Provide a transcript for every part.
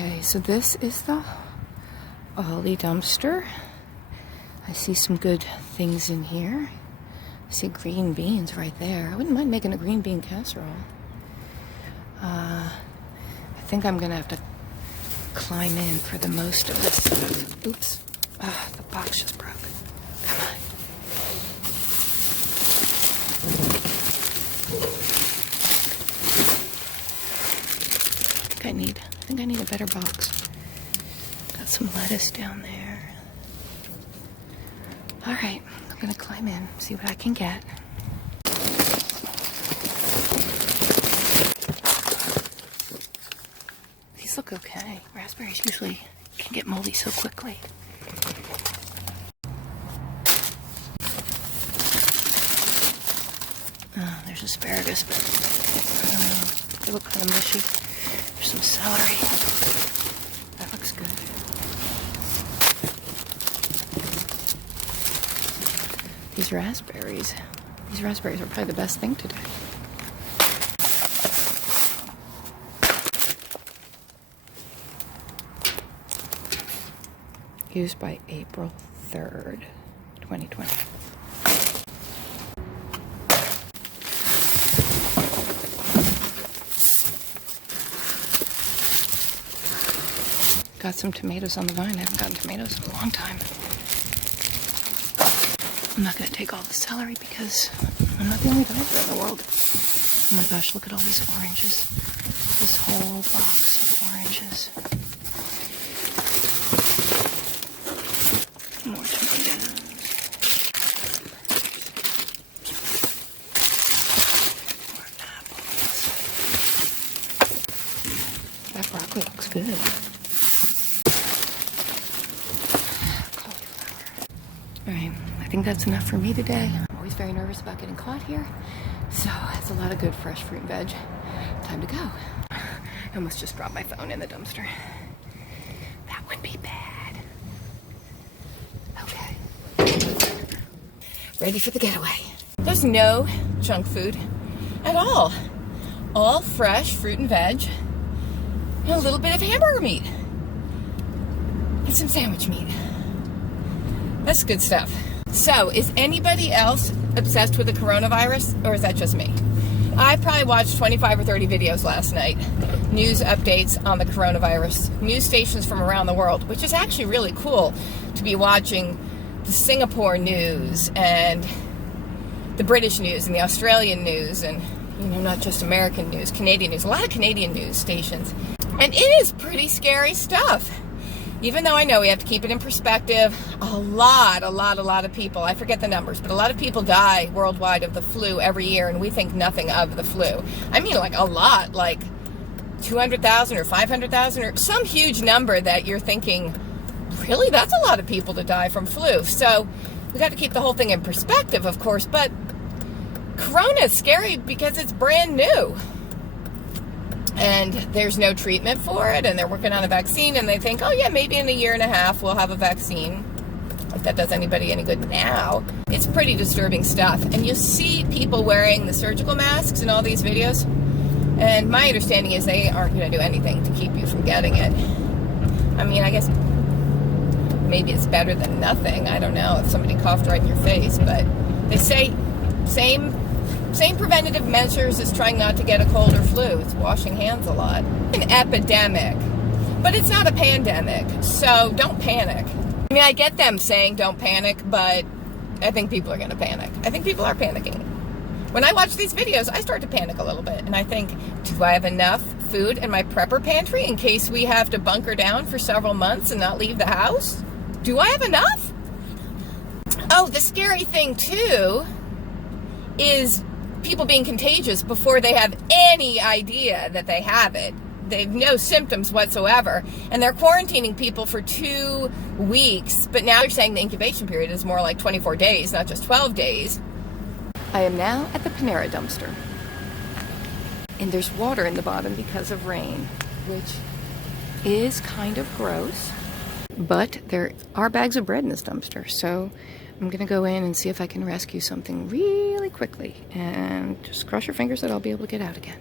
Okay, so this is the Aldi dumpster. I see some good things in here. I see green beans right there. I wouldn't mind making a green bean casserole. I think I'm gonna have to climb in for the most of this. Oops. The box just broke. Come on. I think I need a better box. Got some lettuce down there. All right, I'm gonna climb in, see what I can get. These look okay. Raspberries usually can get moldy so quickly. Oh, there's asparagus, but I don't know. They look kind of mushy. There's some celery. That looks good. These raspberries are probably the best thing today. Used by April 3rd, 2020. Got some tomatoes on the vine. I haven't gotten tomatoes in a long time. I'm not going to take all the celery because I'm not the only diver in the world. Oh my gosh, look at all these oranges. This whole box of oranges. More tomatoes. More apples. That broccoli looks good. Alright, I think that's enough for me today. I'm always very nervous about getting caught here. So that's a lot of good fresh fruit and veg. Time to go. I almost just dropped my phone in the dumpster. That would be bad. Okay. Ready for the getaway. There's no junk food at all. All fresh fruit and veg. And a little bit of hamburger meat. And some sandwich meat. That's good stuff. So, is anybody else obsessed with the coronavirus, or is that just me? I probably watched 25 or 30 videos last night. News updates on the coronavirus. News stations from around the world, which is actually really cool to be watching the Singapore news and the British news and the Australian news and, not just American news, Canadian news. A lot of Canadian news stations. And it is pretty scary stuff. Even though I know we have to keep it in perspective, a lot of people, I forget the numbers, but a lot of people die worldwide of the flu every year, and we think nothing of the flu. I mean, like a lot, like 200,000 or 500,000 or some huge number that you're thinking, really? That's a lot of people to die from flu. So we got to keep the whole thing in perspective, of course, but corona is scary because it's brand new. And there's no treatment for it, and they're working on a vaccine, and they think, oh yeah, maybe in a year and a half we'll have a vaccine. If that does anybody any good now. It's pretty disturbing stuff. And you see people wearing the surgical masks in all these videos, and my understanding is they aren't going to do anything to keep you from getting it. I mean, I guess maybe it's better than nothing. I don't know if somebody coughed right in your face, but they say same preventative measures as trying not to get a cold or flu. It's washing hands a lot. An epidemic, but it's not a pandemic, so don't panic. I mean, I get them saying don't panic, but I think people are going to panic. I think people are panicking. When I watch these videos, I start to panic a little bit, and I think, do I have enough food in my prepper pantry in case we have to bunker down for several months and not leave the house? Do I have enough? Oh, the scary thing, too, is people being contagious before they have any idea that they have it. They have no symptoms whatsoever, and they're quarantining people for 2 weeks, but now they're saying the incubation period is more like 24 days, not just 12 days. I am now at the Panera dumpster, and there's water in the bottom because of rain, which is kind of gross, but there are bags of bread in this dumpster, so I'm gonna go in and see if I can rescue something really quickly, and just cross your fingers that I'll be able to get out again.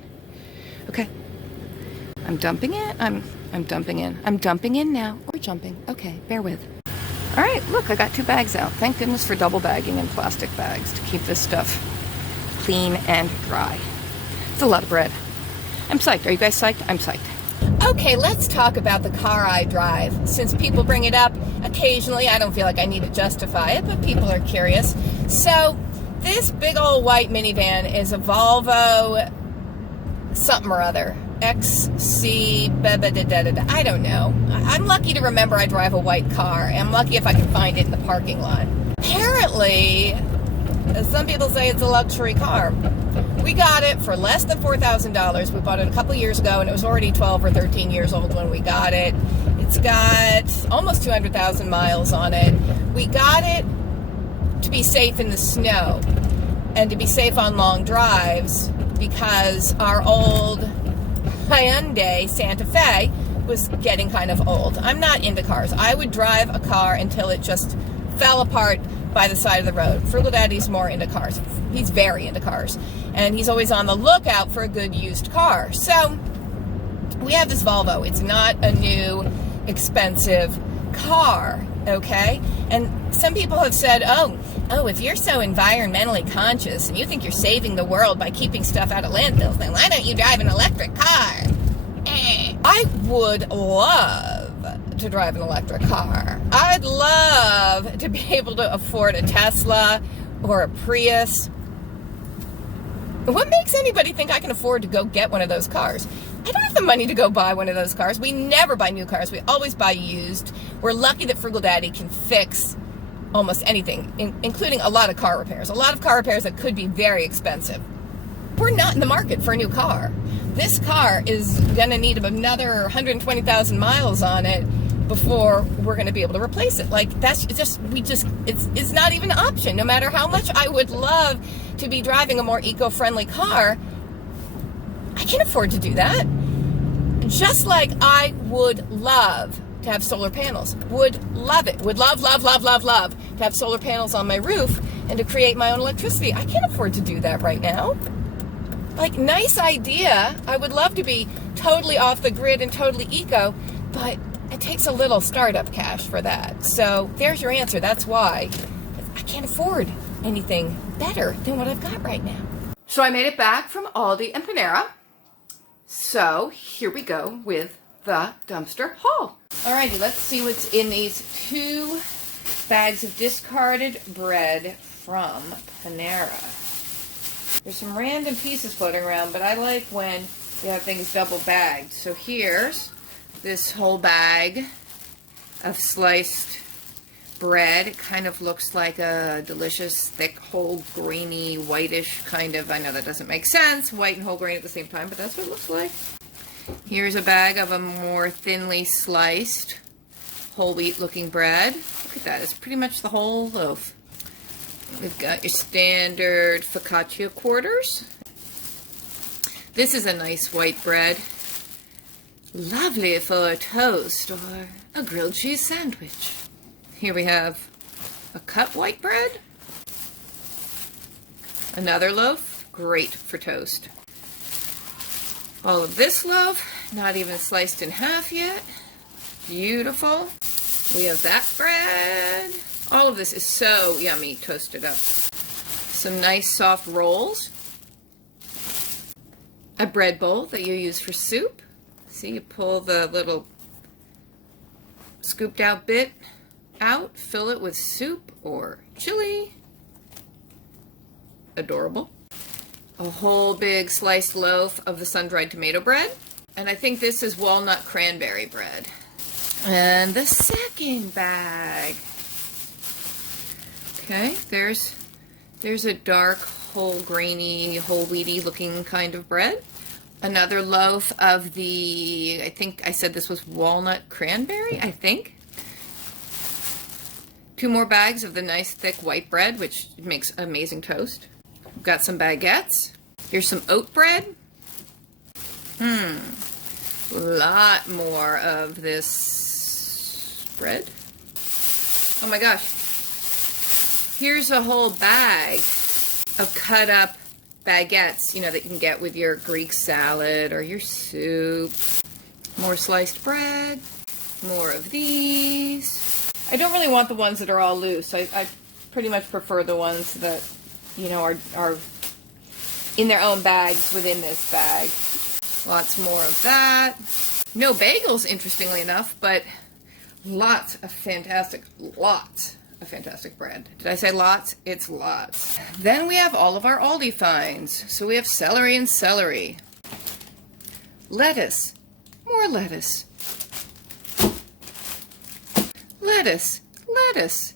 Okay, I'm dumping it. I'm I'm dumping in. I'm dumping in now. Or jumping. Okay, bear with. All right, look, I got 2 bags out. Thank goodness for double bagging in plastic bags to keep this stuff clean and dry. It's a lot of bread. I'm psyched. Are you guys psyched? I'm psyched. Okay, let's talk about the car I drive. Since people bring it up occasionally, I don't feel like I need to justify it, but people are curious. So, this big old white minivan is a Volvo something or other. XC, I don't know. I'm lucky to remember I drive a white car. I'm lucky if I can find it in the parking lot. Apparently, some people say it's a luxury car. We got it for less than $4,000. We bought it a couple years ago, and it was already 12 or 13 years old when we got it. It's got almost 200,000 miles on it. We got it to be safe in the snow and to be safe on long drives because our old Hyundai Santa Fe was getting kind of old. I'm not into cars. I would drive a car until it just fell apart by the side of the road. Frugal Daddy's more into cars. He's very into cars. And he's always on the lookout for a good used car. So, we have this Volvo. It's not a new, expensive car, okay? And some people have said, oh, if you're so environmentally conscious and you think you're saving the world by keeping stuff out of landfills, then why don't you drive an electric car? I would love to drive an electric car. I'd love to be able to afford a Tesla or a Prius. What makes anybody think I can afford to go get one of those cars? I don't have the money to go buy one of those cars. We never buy new cars. We always buy used. We're lucky that Frugal Daddy can fix almost anything, including a lot of car repairs. A lot of car repairs that could be very expensive. We're not in the market for a new car. This car is going to need another 120,000 miles on it before we're going to be able to replace it. Like, that's just, it's not even an option. No matter how much I would love to be driving a more eco-friendly car, I can't afford to do that. Just like I would love to have solar panels. Would love it. Would love to have solar panels on my roof and to create my own electricity. I can't afford to do that right now. Like, nice idea. I would love to be totally off the grid and totally eco, but it takes a little startup cash for that. So there's your answer. That's why I can't afford anything better than what I've got right now. So I made it back from Aldi and Panera. So here we go with the dumpster haul. Alrighty, let's see what's in these 2 bags of discarded bread from Panera. There's some random pieces floating around, but I like when you have things double bagged. So here's this whole bag of sliced bread. It kind of looks like a delicious, thick, whole grainy, whitish kind of, I know that doesn't make sense, white and whole grain at the same time, but that's what it looks like. Here's a bag of a more thinly sliced, whole wheat looking bread. Look at that, it's pretty much the whole loaf. We've got your standard focaccia quarters. This is a nice white bread. Lovely for a toast or a grilled cheese sandwich. Here we have a cut white bread. Another loaf, great for toast. All of this loaf, not even sliced in half yet. Beautiful. We have that bread. All of this is so yummy, toasted up. Some nice soft rolls. A bread bowl that you use for soup. See, you pull the little scooped out bit out, fill it with soup or chili. Adorable. A whole big sliced loaf of the sun-dried tomato bread. And I think this is walnut cranberry bread. And the second bag. Okay, there's a dark, whole grainy, whole wheaty looking kind of bread. Another loaf of the, I think I said this was walnut cranberry, I think. 2 more bags of the nice thick white bread, which makes amazing toast. We've got some baguettes. Here's some oat bread. A lot more of this bread. Oh my gosh. Here's a whole bag of cut up baguettes, you know, that you can get with your Greek salad or your soup. More sliced bread. More of these. I don't really want the ones that are all loose. I pretty much prefer the ones that, you know, are in their own bags within this bag. Lots more of that. No bagels, interestingly enough, but lots of fantastic bread. Did I say lots? It's lots. Then we have all of our Aldi finds. So we have celery and celery. Lettuce. More lettuce. Lettuce. Lettuce.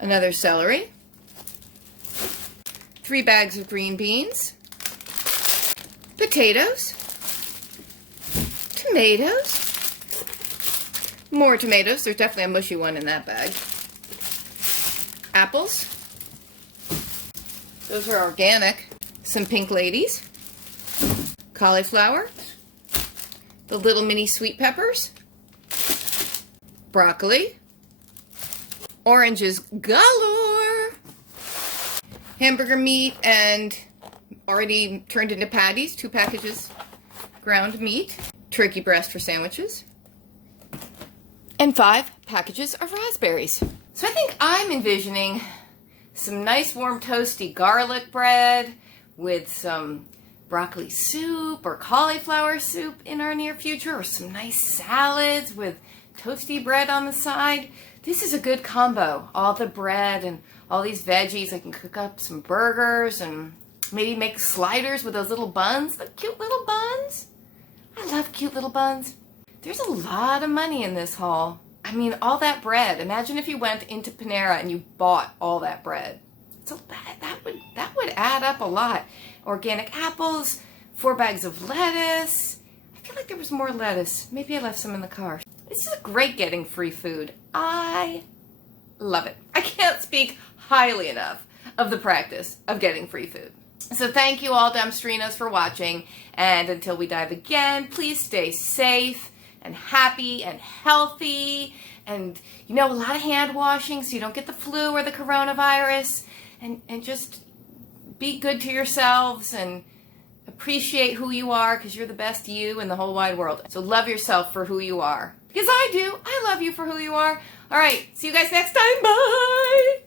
Another celery. 3 bags of green beans. Potatoes. Tomatoes. More tomatoes. There's definitely a mushy one in that bag. Apples. Those are organic. Some pink ladies. Cauliflower. The little mini sweet peppers. Broccoli. Oranges galore. Hamburger meat and already turned into patties. 2 packages ground meat. Turkey breast for sandwiches. And 5 packages of raspberries. So I think I'm envisioning some nice warm toasty garlic bread with some broccoli soup or cauliflower soup in our near future, or some nice salads with toasty bread on the side. This is a good combo. All the bread and all these veggies. I can cook up some burgers and maybe make sliders with those little buns. The cute little buns. I love cute little buns. There's a lot of money in this haul. I mean, all that bread. Imagine if you went into Panera and you bought all that bread. So that would add up a lot. Organic apples, 4 bags of lettuce. I feel like there was more lettuce. Maybe I left some in the car. It's just great getting free food. I love it. I can't speak highly enough of the practice of getting free food. So thank you all, Dumpsterinos, for watching. And until we dive again, please stay safe and happy and healthy. And, you know, a lot of hand washing so you don't get the flu or the coronavirus. And just be good to yourselves and appreciate who you are, because you're the best you in the whole wide world. So love yourself for who you are. Because I do. I love you for who you are. All right. See you guys next time. Bye.